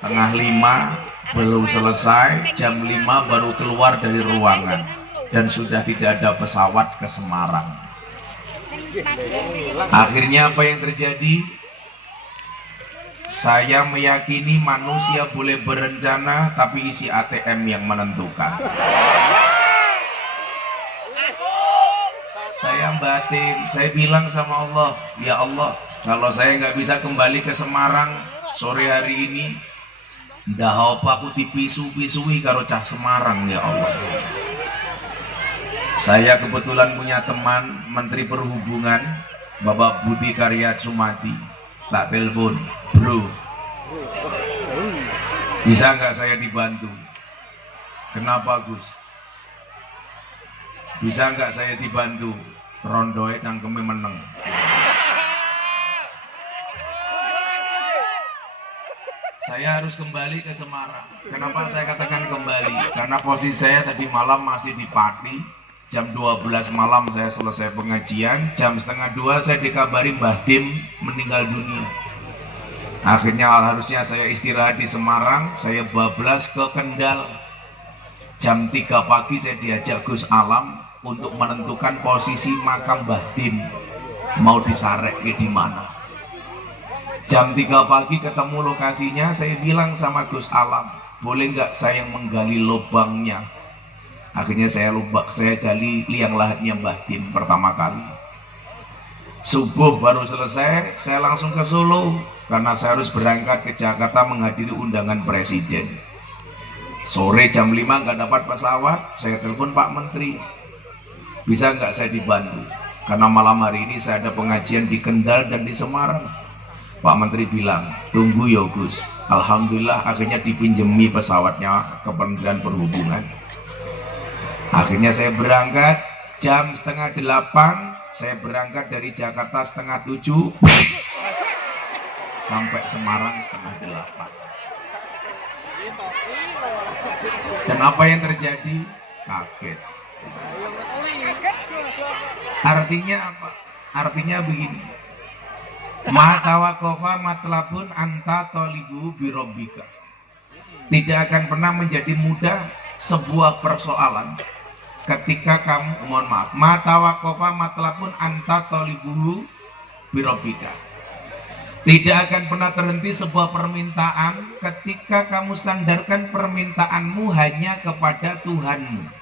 Tengah 5 belum selesai, jam 5 baru keluar dari ruangan dan sudah tidak ada pesawat ke Semarang. Akhirnya apa yang terjadi? Saya meyakini manusia boleh berencana, tapi isi ATM yang menentukan. Saya batin, saya bilang sama Allah, ya Allah, kalau saya nggak bisa kembali ke Semarang sore hari ini, dah apa aku dipisu-pisui karo cah Semarang, ya Allah. Saya kebetulan punya teman Menteri Perhubungan, Bapak Budi Karya Sumadi. Tak telepon, bro, bisa nggak saya dibantu? Kenapa Gus? Bisa nggak saya dibantu? Rondoe cangkeme meneng. Saya harus kembali ke Semarang. Kenapa saya katakan kembali? Karena posisi saya tadi malam masih di Pati. Jam 12 malam saya selesai pengajian. Jam setengah 2 saya dikabari Mbah Dim meninggal dunia. Akhirnya harusnya saya istirahat di Semarang. Saya bablas ke Kendal. Jam 3 pagi saya diajak Gus Alam untuk menentukan posisi makam Mbah Dim mau disarek di mana. Jam 3 pagi ketemu lokasinya, saya bilang sama Gus Alam, boleh nggak saya menggali lubangnya? Akhirnya saya gali liang lahatnya Mbah Dim pertama kali. Subuh baru selesai, saya langsung ke Solo karena saya harus berangkat ke Jakarta menghadiri undangan presiden. Sore jam 5 nggak dapat pesawat, saya telepon Pak Menteri, bisa nggak saya dibantu? Karena malam hari ini saya ada pengajian di Kendal dan di Semarang. Pak Menteri bilang, tunggu ya Gus. Alhamdulillah akhirnya dipinjemi pesawatnya ke Kementerian Perhubungan. Akhirnya saya berangkat jam setengah 8. Saya berangkat dari Jakarta setengah 7 sampai Semarang setengah 8. Dan apa yang terjadi? Kaget. Artinya apa? Artinya begini, ma tawakofa matlabun anta tolibu birobbika. Tidak akan pernah menjadi mudah sebuah persoalan ketika kamu, mohon maaf, ma tawakofa matlabun anta tolibu birobbika. Tidak akan pernah terhenti sebuah permintaan ketika kamu sandarkan permintaanmu hanya kepada Tuhanmu.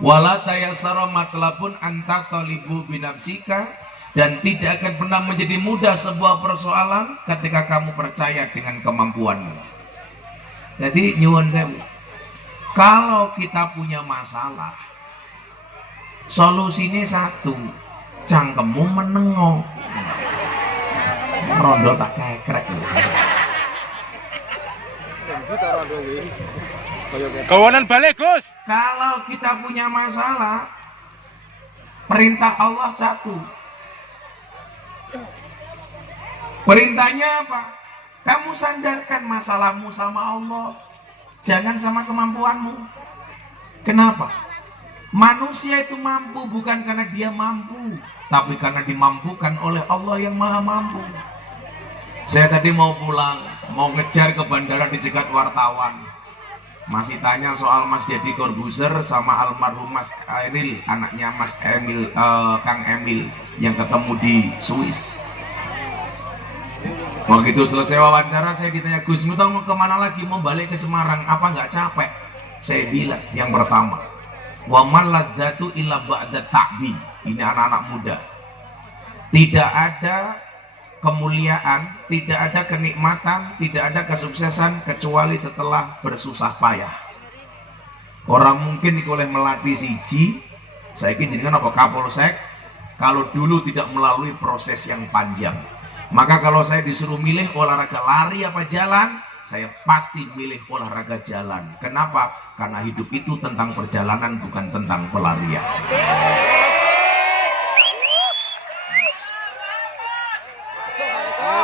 Wala tayassara matlabun anta tolibu binafsika. Dan tidak akan pernah menjadi mudah sebuah persoalan ketika kamu percaya dengan kemampuanmu. Jadi nyuwun sewu, kalau kita punya masalah, solusinya satu, cangkemmu menengok. Rondo tak kekrek. Kawanan balik Gus. Kalau kita punya masalah, perintah Allah satu. Perintahnya apa? Kamu sandarkan masalahmu sama Allah, jangan sama kemampuanmu. Kenapa? Manusia itu mampu bukan karena dia mampu, tapi karena dimampukan oleh Allah yang maha mampu. Saya tadi mau pulang, mau ngejar ke bandara dicegat wartawan. Masih tanya soal Mas Deddy Corbuzier sama almarhum Mas Emil, anaknya Mas Emil, Kang Emil yang ketemu di Swiss. Begitu selesai wawancara, saya ditanya, Gus, mau kemana lagi? Mau balik ke Semarang, apa nggak capek? Saya bilang, yang pertama, wa man ladzatu illa ba'da ta'bi. Ini anak-anak muda. Tidak ada kemuliaan, tidak ada kenikmatan, tidak ada kesuksesan kecuali setelah bersusah payah. Orang mungkin oleh melatih siji, saya ingin jadikan apa Kapolsek, kalau dulu tidak melalui proses yang panjang. Maka kalau saya disuruh milih olahraga lari apa jalan, saya pasti milih olahraga jalan. Kenapa? Karena hidup itu tentang perjalanan, bukan tentang pelarian.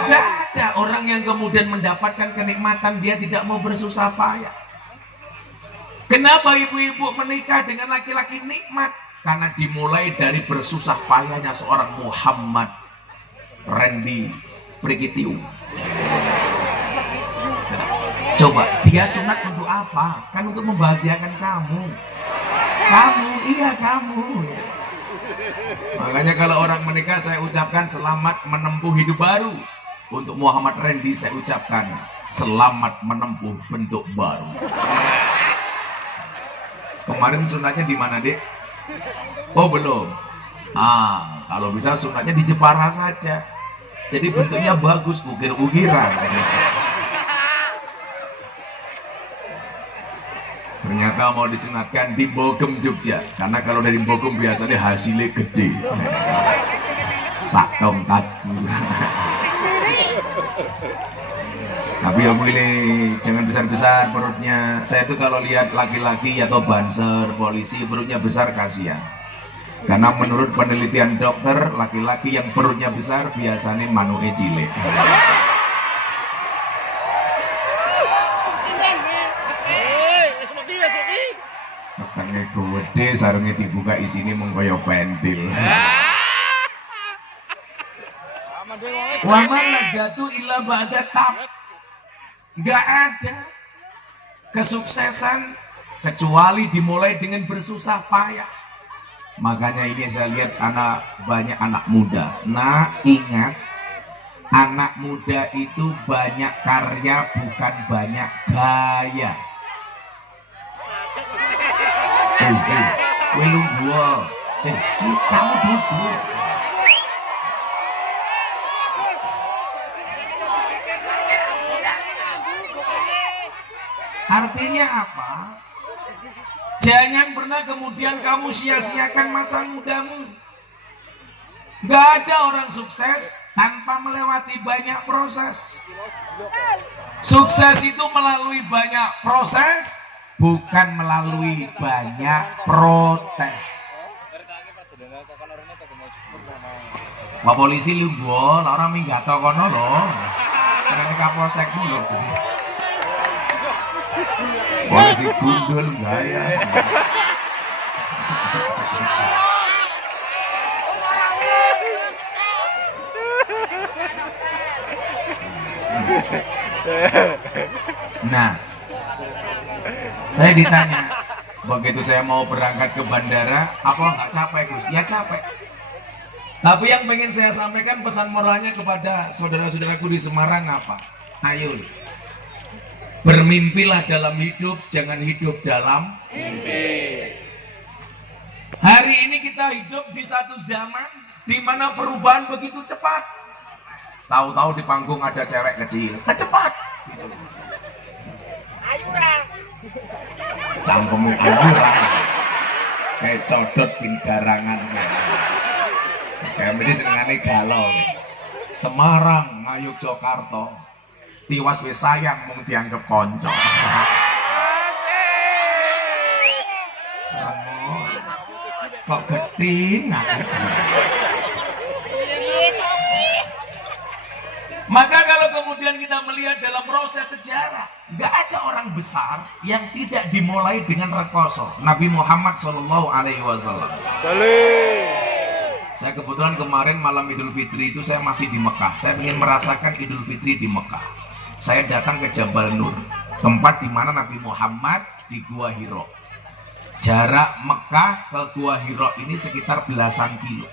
Tidak ada orang yang kemudian mendapatkan kenikmatan dia tidak mau bersusah payah. Kenapa ibu-ibu menikah dengan laki-laki nikmat? Karena dimulai dari bersusah payahnya seorang Muhammad Randy Prigitiu. Coba, dia sunat untuk apa? Kan untuk membahagiakan kamu. Kamu, iya kamu. Makanya kalau orang menikah saya ucapkan selamat menempuh hidup baru. Untuk Muhammad Randy saya ucapkan selamat menempuh bentuk baru. Kemarin sunatnya di mana, Dek? Oh, belum. Kalau bisa sunatnya di Jepara saja. Jadi bentuknya bagus, ukir-ukiran. Ternyata mau disunatkan di Bogem, Jogja. Karena kalau dari Bogem biasanya hasilnya gede. Sak tongkat. Tapi ya ini jangan besar-besar perutnya. Saya tuh kalau lihat laki-laki atau banser, polisi perutnya besar kasihan. Karena menurut penelitian dokter, laki-laki yang perutnya besar biasanya manuke cilik. Makanya gede sarungnya dibuka isinya mengkoyo pentil. Waman lagatu illa ba'da tab. Gak ada kesuksesan kecuali dimulai dengan bersusah payah. Makanya ini saya lihat banyak anak muda. Nah, ingat, anak muda itu banyak karya bukan banyak gaya. Welung gua. Kamu duduk. Artinya apa? Jangan pernah kemudian kamu sia-siakan masa mudamu. Gak ada orang sukses tanpa melewati banyak proses. Sukses itu melalui banyak proses, bukan melalui banyak protes. Pak polisi lu gua, orang minggat kono loh. Seneng kapolsek dulu. Polisi gundul gaya. Nah, saya ditanya, begitu saya mau berangkat ke bandara, apa nggak capek, Gus? Ya capek. Tapi yang pengen saya sampaikan pesan moralnya kepada saudara-saudaraku di Semarang apa? Ayo, bermimpilah dalam hidup, jangan hidup dalam mimpi. Hari ini kita hidup di satu zaman di mana perubahan begitu cepat. Tahu-tahu di panggung ada cewek kecil, cepat. Gitu. Cangkemnya kurang, kayak codot pinggarangan. Kayak ini senengane galau. Semarang, Ngayogyakarta, tiwas wis sayang mung dianggap konco. Kok geting aku. Maka kalau kemudian kita melihat dalam proses sejarah, nggak ada orang besar yang tidak dimulai dengan rekoso. Nabi Muhammad SAW. Saya kebetulan kemarin malam Idul Fitri itu saya masih di Mekah. Saya ingin merasakan Idul Fitri di Mekah. Saya datang ke Jabal Nur, tempat di mana Nabi Muhammad di Gua Hiro. Jarak Mekah ke Gua Hiro ini sekitar belasan kilo.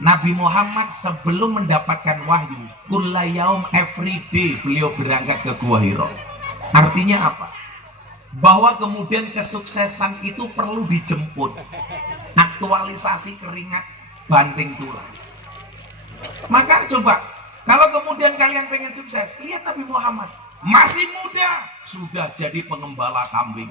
Nabi Muhammad sebelum mendapatkan wahyu, kulla yaum, every day beliau berangkat ke Gua Hiro. Artinya apa? Bahwa kemudian kesuksesan itu perlu dijemput. Aktualisasi keringat banting tulang. Maka coba, kalau kemudian kalian pengen sukses, lihat Nabi Muhammad. Masih muda, sudah jadi pengembala kambing.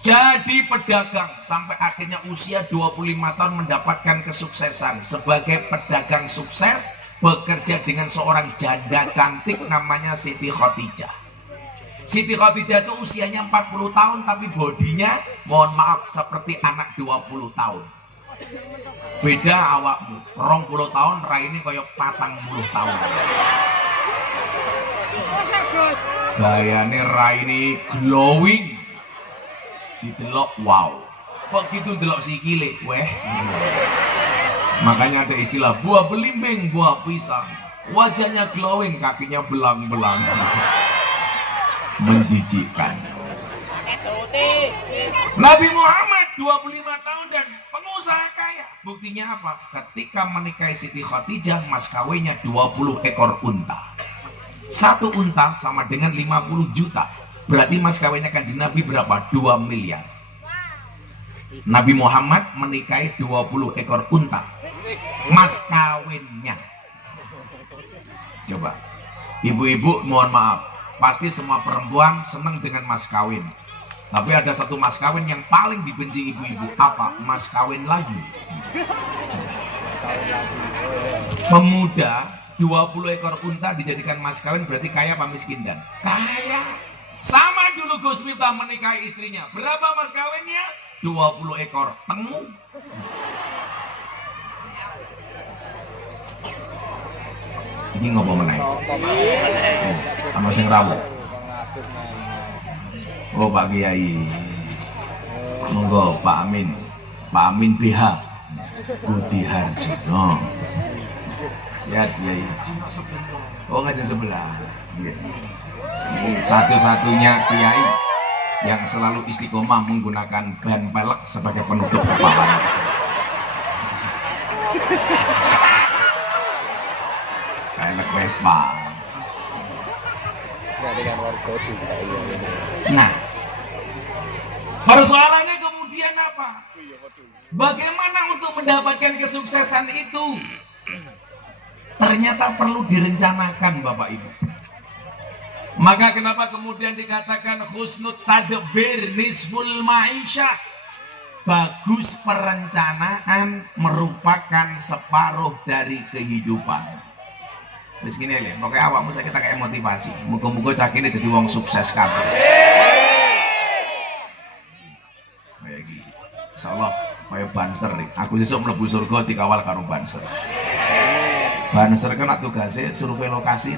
Jadi pedagang sampai akhirnya usia 25 tahun mendapatkan kesuksesan sebagai pedagang sukses, bekerja dengan seorang janda cantik namanya Siti Khadijah. Siti Khadijah itu usianya 40 tahun tapi bodinya mohon maaf seperti anak 20 tahun. Beda awakmu, 20 tahun raine kaya 40 tahun. Gayane raine glowing. Didelok wow, kok gitu delok sikile weh. Makanya ada istilah buah belimbing, buah pisang. Wajahnya glowing, kakinya belang-belang. menjijikkan. Nabi Muhammad 25 tahun dan pengusaha kaya. Buktinya apa? Ketika menikahi Siti Khadijah, mas kawinnya 20 ekor unta. Satu unta sama dengan 50 juta. Berarti mas kawinnya Kanjeng Nabi berapa? 2 miliar. Nabi Muhammad menikahi 20 ekor unta. Mas kawinnya. Coba. Ibu-ibu mohon maaf. Pasti semua perempuan senang dengan mas kawin. Tapi ada satu mas kawin yang paling dibenci ibu-ibu. Apa? Mas kawin lagi. Pemuda 20 ekor unta dijadikan mas kawin berarti kaya apa miskin dan? Kaya. Sama dulu Gus Miftah menikahi istrinya. Berapa mas kawinnya? 20 ekor tengu. Ini ngopo meneh. Ana sing rawuh. Oh Pak Kiai, monggo Pak Amin BH Budi Harjono. Sehat Kiai. Oh nggak sebelah. Satu-satunya Kiai yang selalu istiqomah menggunakan ban pelek sebagai penutup kepala. Pelek Vespa. Nah, persoalannya kemudian apa? Bagaimana untuk mendapatkan kesuksesan itu? Ternyata perlu direncanakan Bapak Ibu. Maka kenapa kemudian dikatakan husnul tadbir nisful ma'isyah? Bagus perencanaan merupakan separuh dari kehidupan. Terus gini ya, pokoknya awakmu saya kita kayak motivasi. Muka-muka cak ini jadi wong sukses kabeh. Kayak gitu. Insyaallah kayak Banser nih. Aku sesuk mlebu surga dikawal karo Banser. Banser kan nak tugasnya survei lokasi.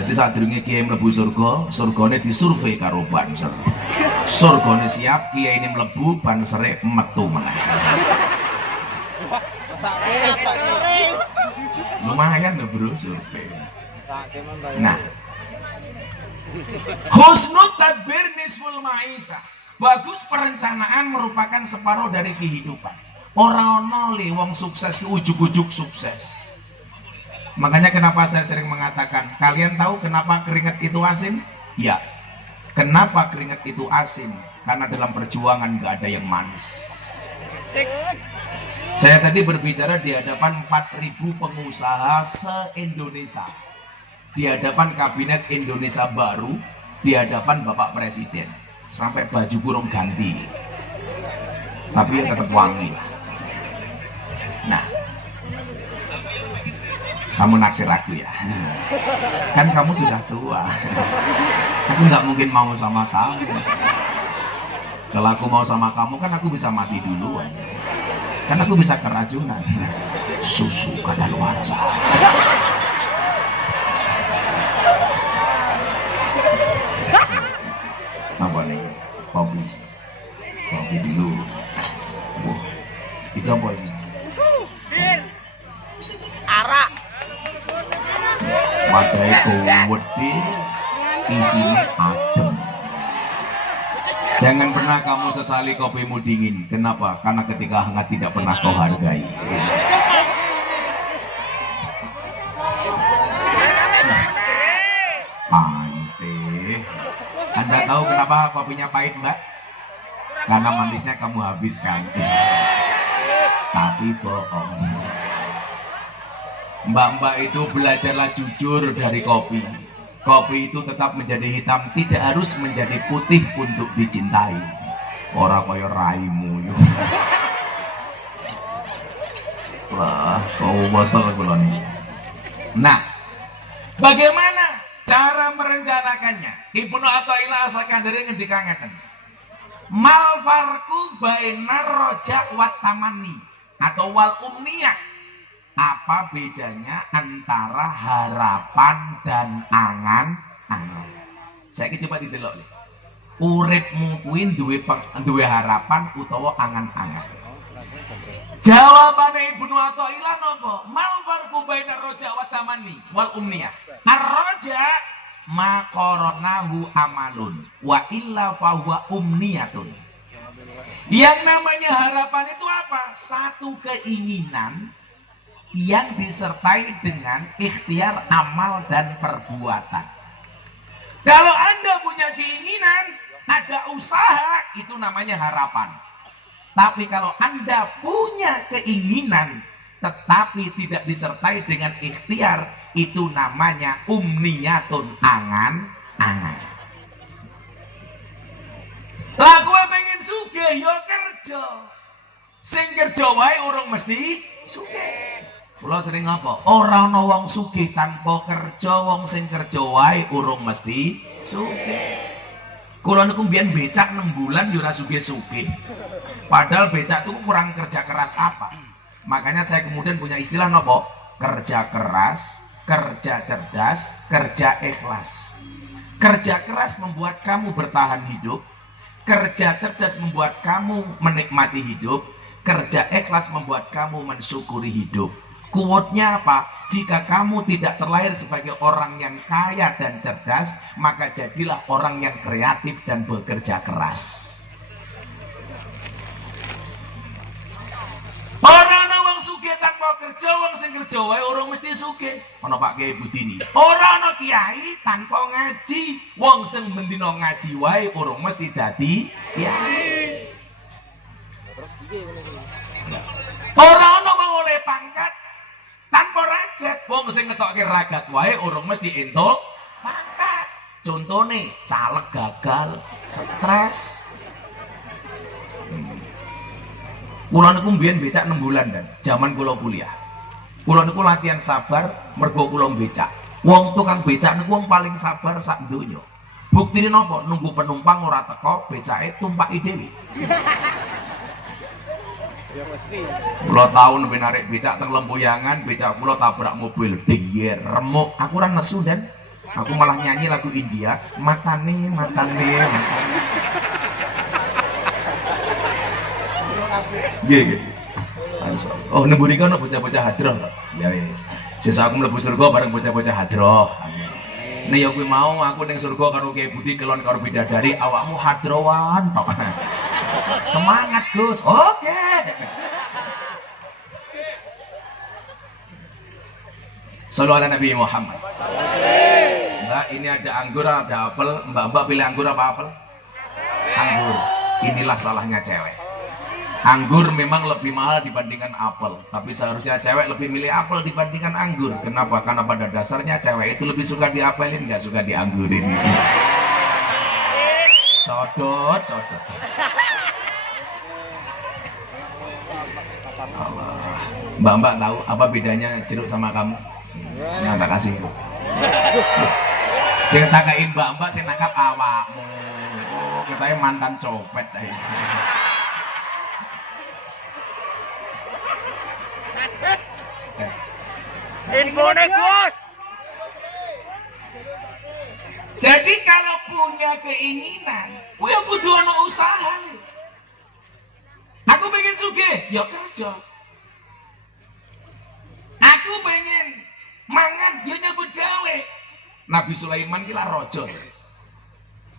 Jadi saat durunge kiai mlebu surga, surgane disurvei karo Banser. Surgane siap, kiai ini mlebu, Bansere metu meneh. Lumayan loh bro survei. Nah, husnul tadbir nisful ma'isyah. Bagus perencanaan merupakan separuh dari kehidupan. Orang noli wong sukses ke ujuk-ujuk sukses. Makanya kenapa saya sering mengatakan, kalian tahu kenapa keringat itu asin? Ya. Kenapa keringat itu asin? Karena dalam perjuangan gak ada yang manis. Saya tadi berbicara di hadapan 4.000 pengusaha se-Indonesia, di hadapan Kabinet Indonesia Baru, di hadapan Bapak Presiden, sampai baju kurung ganti, tapi ya tetap wangi lah. Nah, kamu naksir aku ya, kan kamu sudah tua, aku nggak mungkin mau sama kamu. Kalau aku mau sama kamu kan aku bisa mati duluan. Kan aku bisa keracunan. Susu kadaluarsa. Apa nih? Kopi. Kopi dulu. Wah, itu apa ini? Arak. Wadai kowedi, isinya adem. Jangan pernah kamu sesali kopimu dingin. Kenapa? Karena ketika hangat tidak pernah kau hargai. Pahit. Anda tahu kenapa kopinya pahit, Mbak? Karena manisnya kamu habiskan. Tapi bohong. Mbak-mbak itu belajarlah jujur dari kopi. Kopi itu tetap menjadi hitam, tidak harus menjadi putih untuk dicintai. Orang kaya raimu. Wah, kau bosol kulon. Nah, bagaimana cara merencanakannya? Ibnu Athaillah As-Sakandari ngendikan ngeten. Mal farqu bainar roja wat tamani atau wal umniyah. Apa bedanya antara harapan dan angan-angan? Saya coba didelok nih. Uripmu kuwi duwe harapan utawa angan-angan. Jawabannya Ibnu Athaillah napa? Mal farqu bainar roja wa tamani wal umniyah. Ar-roja maqaranahu amalun wa illa fahuwa umniyatun. Yang namanya harapan itu apa? Satu keinginan yang disertai dengan ikhtiar amal dan perbuatan. Kalau Anda punya keinginan, ada usaha, itu namanya harapan. Tapi kalau Anda punya keinginan tetapi tidak disertai dengan ikhtiar, itu namanya umniyatun, angan-angan. Lah gue pengen sugih yo kerja. Sing kerja wae urung mesti sugih. Kula sering apa? Ora ana wong sugih tanpa kerja, wong sing kerja wae urung mesti sugih. Kula niku mbiyen becak 6 bulan yo ora sugih-sugih. Padahal becak itu kurang kerja keras apa? Makanya saya kemudian punya istilah nopo? Kerja keras, kerja cerdas, kerja ikhlas. Kerja keras membuat kamu bertahan hidup. Kerja cerdas membuat kamu menikmati hidup. Kerja ikhlas membuat kamu mensyukuri hidup. Quote-nya apa? Jika kamu tidak terlahir sebagai orang yang kaya dan cerdas, maka jadilah orang yang kreatif dan bekerja keras. Orang wong sugih tanpa kerja, wong sing kerja wae orang mesti sugih. Ana Pak Kiai Budini. Ora ana kiai tanpa ngaji, wong sing mendina ngaji wae orang mesti dadi kiai. Ora ana wong oleh pangkat tanpa ragat, wong sing ngetokke ragat wae orang mesti entuk pangkat. Contone caleg gagal, stres. Kula niku mbiyen becak 6 bulan dan zaman kula kuliah. Kula niku latihan sabar mergo kula becak. Wong tukang becak niku wong paling sabar sak donya. Buktine napa? Nunggu penumpang ora teko, becake tumpaki dhewe. Ya mesti. Kula tau nembe narik becak teng Lempuyangan, becak kula tabrak mobil, diyer remuk. Aku ora nesu dan aku malah nyanyi lagu India, matane matane matane. Nggih. Oh, nemburi kono bocah-bocah hadroh. Ya wis. Sesuk aku mlebu surga bareng bocah-bocah hadroh. Nek ya kuwi mau aku ning surga karo Kiai Budi kelon karo bidadari, awakmu hadrowan tok. Semangat, Gus. Oke. Sallu ala Nabi Muhammad. Mbak, ini ada anggur, ada apel. Mbak pilih anggur apa apel? Anggur. Inilah salahnya cewek. Anggur memang lebih mahal dibandingkan apel, tapi seharusnya cewek lebih milih apel dibandingkan anggur. Kenapa? Karena pada dasarnya cewek itu lebih suka diapelin, nggak suka dianggurin. Codot. Allah. Mbak tahu apa bedanya jeruk sama kamu? Nah, tak kasih. Saya takain mbak, saya nangkap awakmu. Oh, katanya mantan copet saya. Infone Gus. Jadi kalau punya keinginan, kuwi kudu ana usaha. Aku pengen sugih, ya kerja. Aku pengen mangan, ya nyambut gawe. Nabi Sulaiman kira rojo.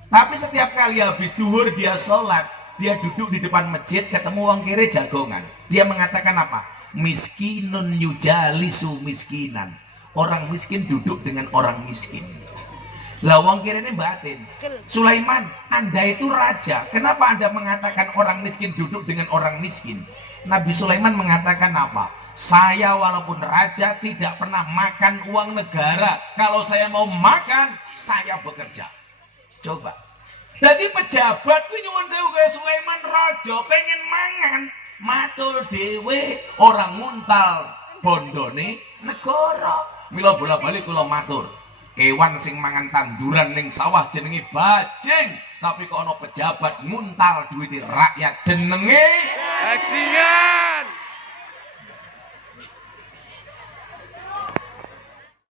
Tapi setiap kali habis duhur dia sholat, dia duduk di depan masjid, ketemu wong kiri jagongan. Dia mengatakan apa? Miskinun yujalisu miskinan. Orang miskin duduk dengan orang miskin. Lah wong kiri ini batin. Sulaiman, Anda itu raja. Kenapa Anda mengatakan orang miskin duduk dengan orang miskin? Nabi Sulaiman mengatakan apa? Saya walaupun raja tidak pernah makan uang negara. Kalau saya mau makan, saya bekerja. Coba. Jadi pejabat kuwi nyuwun sewu kaya Sulaiman raja pengen mangan. Macul dewe orang nguntal bondone negara. Mila bola-balik kula matur, kewan sing mangan tanduran ning sawah jenenge bajing, tapi kok ana pejabat nguntal duwite rakyat jenenge Bajingan.